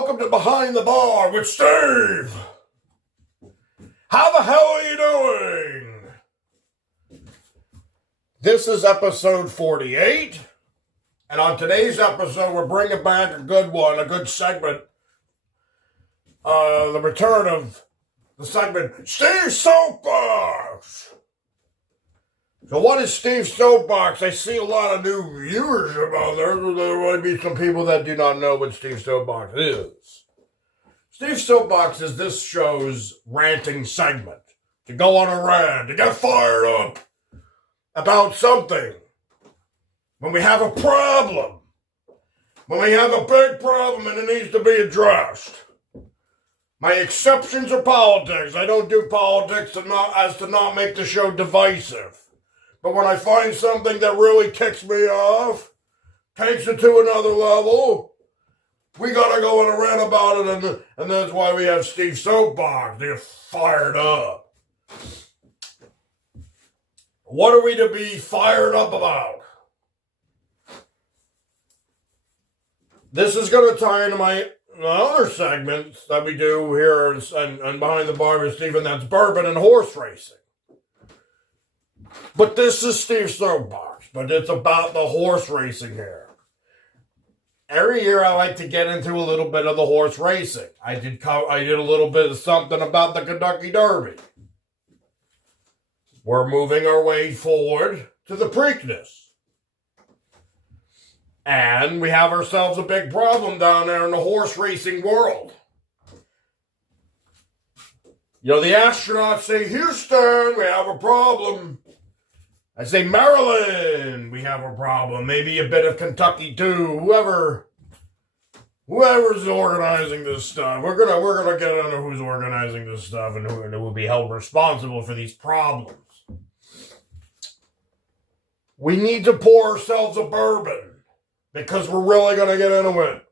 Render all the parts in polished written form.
welcome to Behind the Bar with Steve. How the hell are you doing? This is episode 48, and on today's episode, we're bringing back a good one, a good segment. The return of the segment, Steve's Soapbox. So what is Steve's Soapbox? I see a lot of new viewership out there. There might be some people that do not know what Steve's Soapbox is. Steve's Soapbox is this show's ranting segment. To go on a rant, to get fired up about something. When we have a problem. When we have a big problem and it needs to be addressed. My exceptions are politics. I don't do politics as to not make the show divisive. But when I find something that really ticks me off, takes it to another level, we gotta go on a rant about it, and that's why we have Steve's Soapbox to get fired up. What are we to be fired up about? This is gonna tie into my other segments that we do here and Behind the Bar with Steve, and that's bourbon and horse racing. But this is Steve's Soapbox, but it's about the horse racing here. Every year I like to get into a little bit of the horse racing. I did a little bit of something about the Kentucky Derby. We're moving our way forward to the Preakness. And we have ourselves a big problem down there in the horse racing world. You know, the astronauts say, Houston, we have a problem. I say, Maryland, we have a problem. Maybe a bit of Kentucky too. Whoever's organizing this stuff. We're gonna get into who's organizing this stuff and who will be held responsible for these problems. We need to pour ourselves a bourbon because we're really gonna get into it.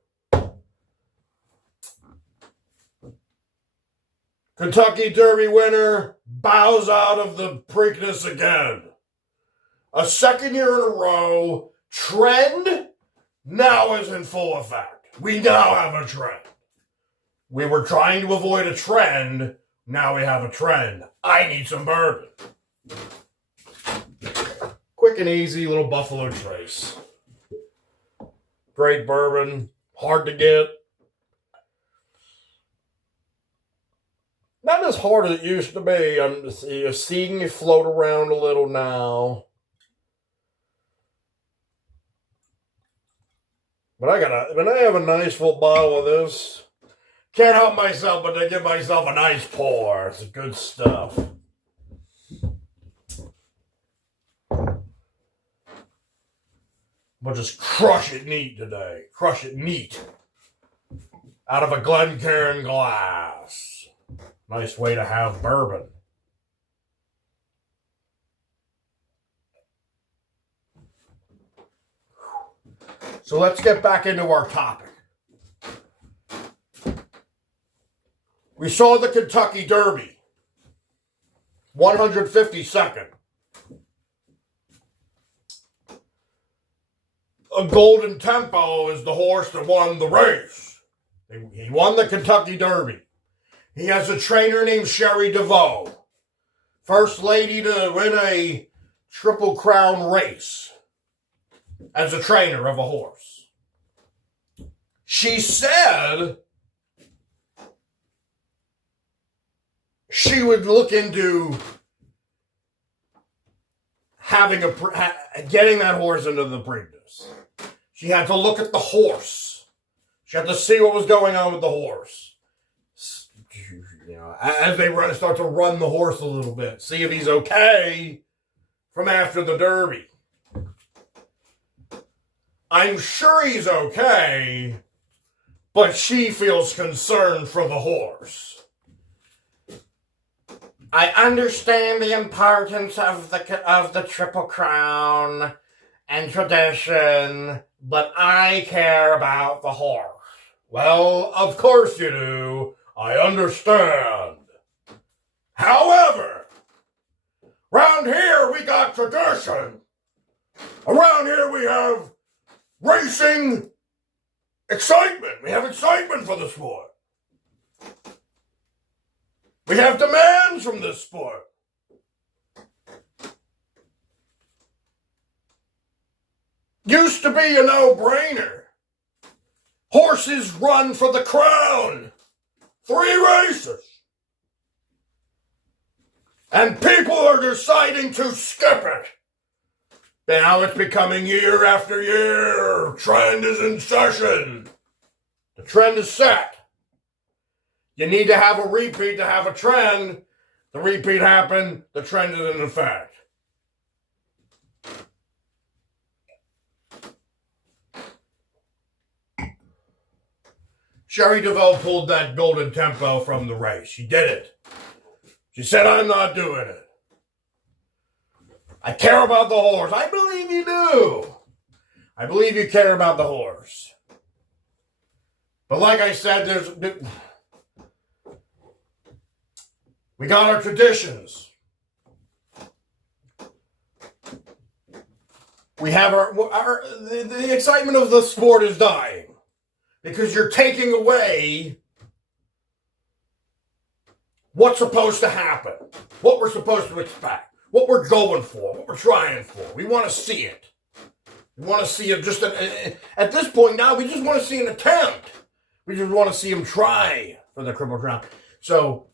Kentucky Derby winner bows out of the Preakness again. A second year in a row, trend now is in full effect. We now have a trend. We were trying to avoid a trend, now we have a trend. I need some bourbon. Quick and easy little Buffalo Trace. Great bourbon, hard to get. Not as hard as it used to be. I'm just seeing it float around a little now. But when I have a nice full bottle of this, can't help myself but to give myself a nice pour. It's good stuff. We'll just crush it neat today. Crush it neat. Out of a Glencairn glass. Nice way to have bourbon. So let's get back into our topic. We saw the Kentucky Derby. 152nd. A Golden Tempo is the horse that won the race. He won the Kentucky Derby. He has a trainer named Sherry DeVoe. First lady to win a Triple Crown race. As a trainer of a horse. She said she would look into getting that horse into the Preakness. She had to look at the horse. She had to see what was going on with the horse. You know, as they start to run the horse a little bit, see if he's okay from after the Derby. I'm sure he's okay, but she feels concerned for the horse. I understand the importance of the Triple Crown and tradition, but I care about the horse. Well, of course you do. I understand. However, around here we got tradition. Around here we have racing excitement. We have excitement for the sport. We have demands from this sport. Used to be a no-brainer. Horses run for the crown. 3 races. And people are deciding to skip it. Now it's becoming year after year. Trend is in session. The trend is set. You need to have a repeat to have a trend. The repeat happened. The trend is in effect. Sherry DeVoe pulled that golden tempo from the race. She did it. She said, I'm not doing it. I care about the horse. I believe you do. I believe you care about the horse. But like I said, we got our traditions. We have the excitement of the sport is dying. Because you're taking away what's supposed to happen, what we're supposed to expect, what we're going for, what we're trying for. We want to see it. We want to see it just at this point now, we just want to see an attempt. We just want to see him try for the Triple Crown. So,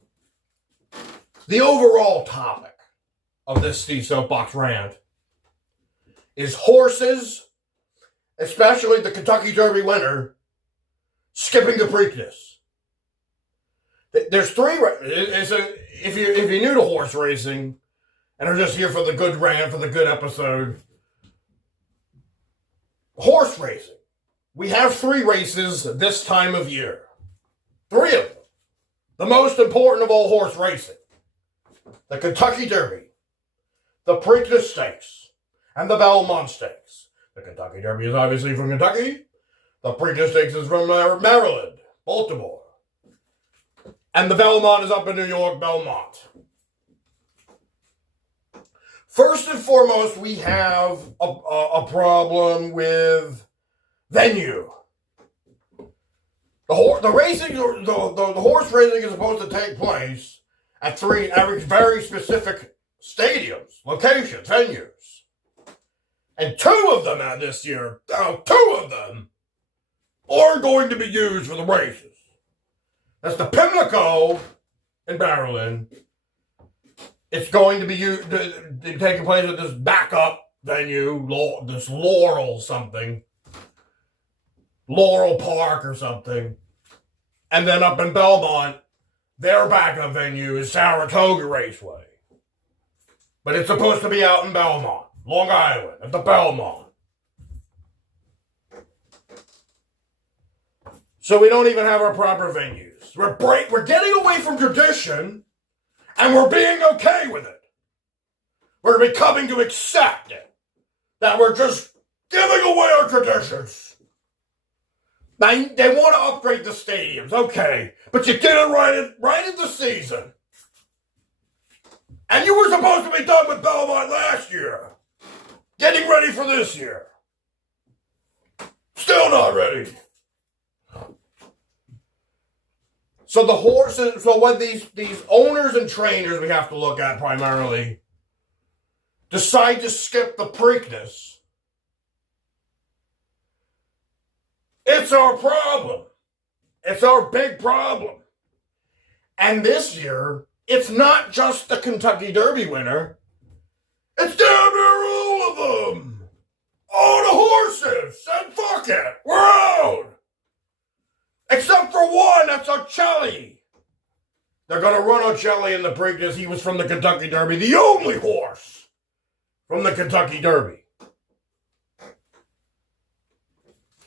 the overall topic of this Steve Soapbox rant is horses, especially the Kentucky Derby winner, skipping the Preakness. There's 3. If you're new to horse racing and are just here for the good rant, for the good episode, horse racing. We have 3 races this time of year. 3 of them. The most important of all horse racing. The Kentucky Derby, the Preakness Stakes, and the Belmont Stakes. The Kentucky Derby is obviously from Kentucky. The Preakness Stakes is from Maryland, Baltimore. And the Belmont is up in New York, Belmont. First and foremost, we have a problem with venue. The horse racing is supposed to take place at 3 very specific stadiums, locations, venues. And 2 of them this year, 2 of them are going to be used for the races. That's the Pimlico in Maryland. It's going to be taking place at this backup venue, this Laurel Park or something. And then up in Belmont, their backup venue is Saratoga Raceway. But it's supposed to be out in Belmont, Long Island, at the Belmont. So we don't even have our proper venues. We're getting away from tradition, and we're being okay with it. We're becoming to accept it. That we're just giving away our traditions. Now, they want to upgrade the stadiums, okay, but you did it right in the season. And you were supposed to be done with Belmont last year. Getting ready for this year. Still not ready. So the horses, so when these owners and trainers we have to look at primarily decide to skip the Preakness, it's our problem. It's our big problem. And this year, it's not just the Kentucky Derby winner. It's damn near all of them. All the horses. And fuck it. We're out. Except for one, that's Ocelli. They're going to run Ocelli in the Preakness. He was from the Kentucky Derby, the only horse from the Kentucky Derby.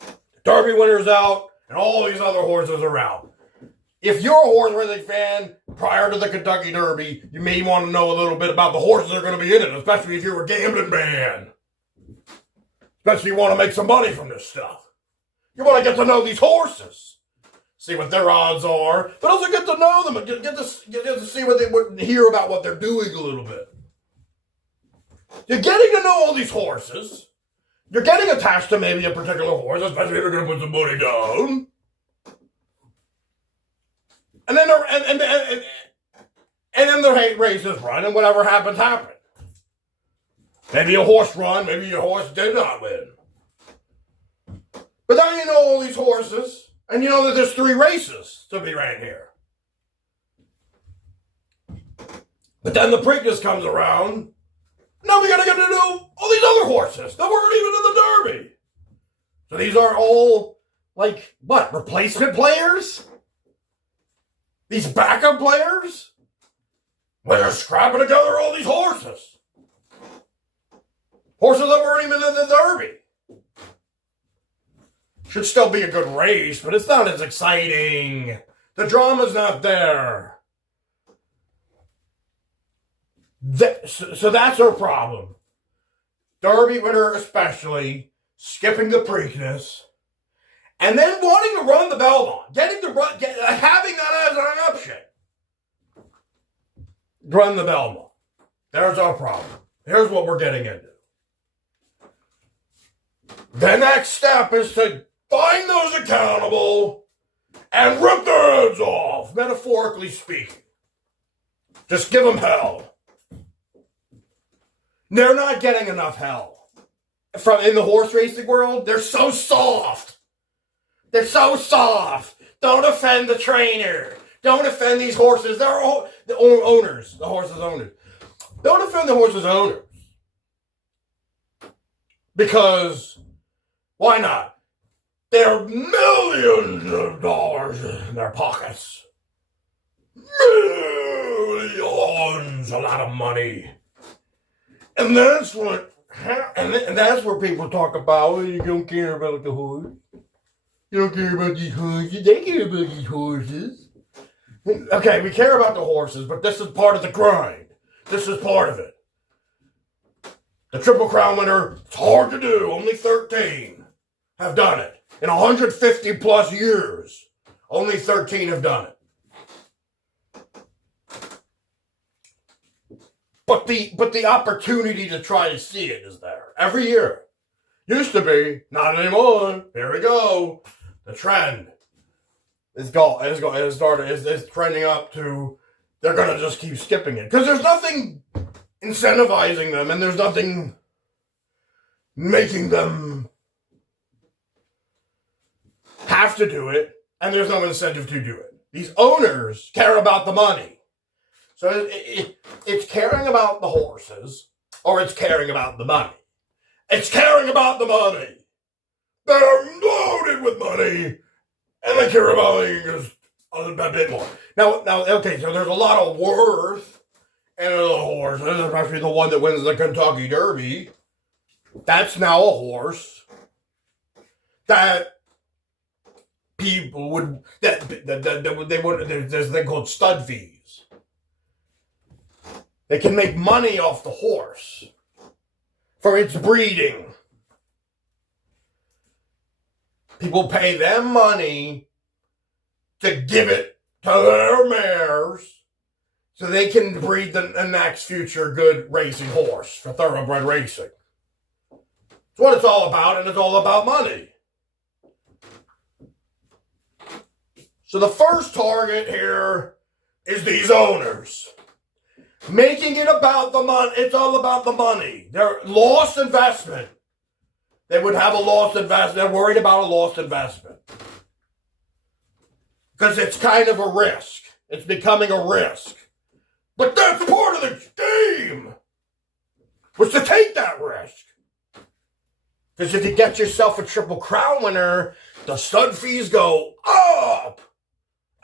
The Derby winner's out, and all these other horses are out. If you're a horse racing fan, prior to the Kentucky Derby, you may want to know a little bit about the horses that are going to be in it, especially if you're a gambling man. Especially if you want to make some money from this stuff. You want to get to know these horses. See what their odds are, but also get to know them and get to see what they hear about what they're doing a little bit. You're getting to know all these horses. you're getting attached to maybe a particular horse, especially if you're going to put some money down. And then the races run, and whatever happens, happens. Maybe a horse run, maybe your horse did not win. But now you know all these horses, and you know that there's 3 races to be ran here. But then the Preakness comes around. Now we gotta get to know all these other horses that weren't even in the Derby. So these are all, like, what, replacement players? These backup players? Well, they're scrapping together all these horses. Horses that weren't even in the Derby. Should still be a good race, but it's not as exciting. The drama's not there. So that's our problem. Derby winner especially, skipping the Preakness, and then wanting to run the Belmont, having that as an option. Run the Belmont. There's our problem. Here's what we're getting into. The next step is to find those accountable and rip their heads off, metaphorically speaking. Just give them hell. They're not getting enough hell. In the horse racing world, they're so soft. They're so soft. Don't offend the trainer. Don't offend these horses. They're all the owners, the horses' owners. Don't offend the horses' owners. Because, why not? There are millions of dollars in their pockets. Millions, a lot of money. And that's what, and that's where people talk about, well, you don't care about the horse. You don't care about these horses. They care about these horses. Okay, we care about the horses, but this is part of the grind. This is part of it. The Triple Crown winner, it's hard to do. Only 13 have done it. In 150 plus years, only 13 have done it. But the opportunity to try to see it is there every year. Used to be, not anymore. Here we go. The trend is trending up to. They're gonna just keep skipping it because there's nothing incentivizing them, and there's nothing making them have to do it, and there's no incentive to do it. These owners care about the money. So it's caring about the horses, or it's caring about the money. It's caring about the money. They're loaded with money, and they care about just a bit more. Now, okay, so there's a lot of worth in the horses, especially the one that wins the Kentucky Derby. That's now a horse that people would, they would, there's this thing called stud fees. They can make money off the horse for its breeding. People pay them money to give it to their mares so they can breed the next future good racing horse for thoroughbred racing. It's what it's all about, and it's all about money. So the first target here is these owners. Making it about the money. It's all about the money. They're lost investment. They would have a lost investment. They're worried about a lost investment. Because it's kind of a risk. It's becoming a risk. But that's part of the game. Was to take that risk. Because if you get yourself a Triple Crown winner, the stud fees go up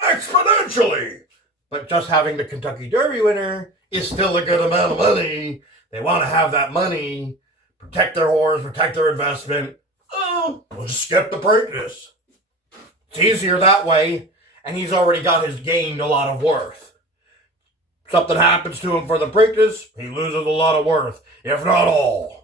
exponentially. But just having the Kentucky Derby winner is still a good amount of money. They want to have that money, protect their horse, protect their investment. Oh, we'll just skip the Preakness. It's easier that way, and he's already gained a lot of worth. Something happens to him for the Preakness, he loses a lot of worth, if not all.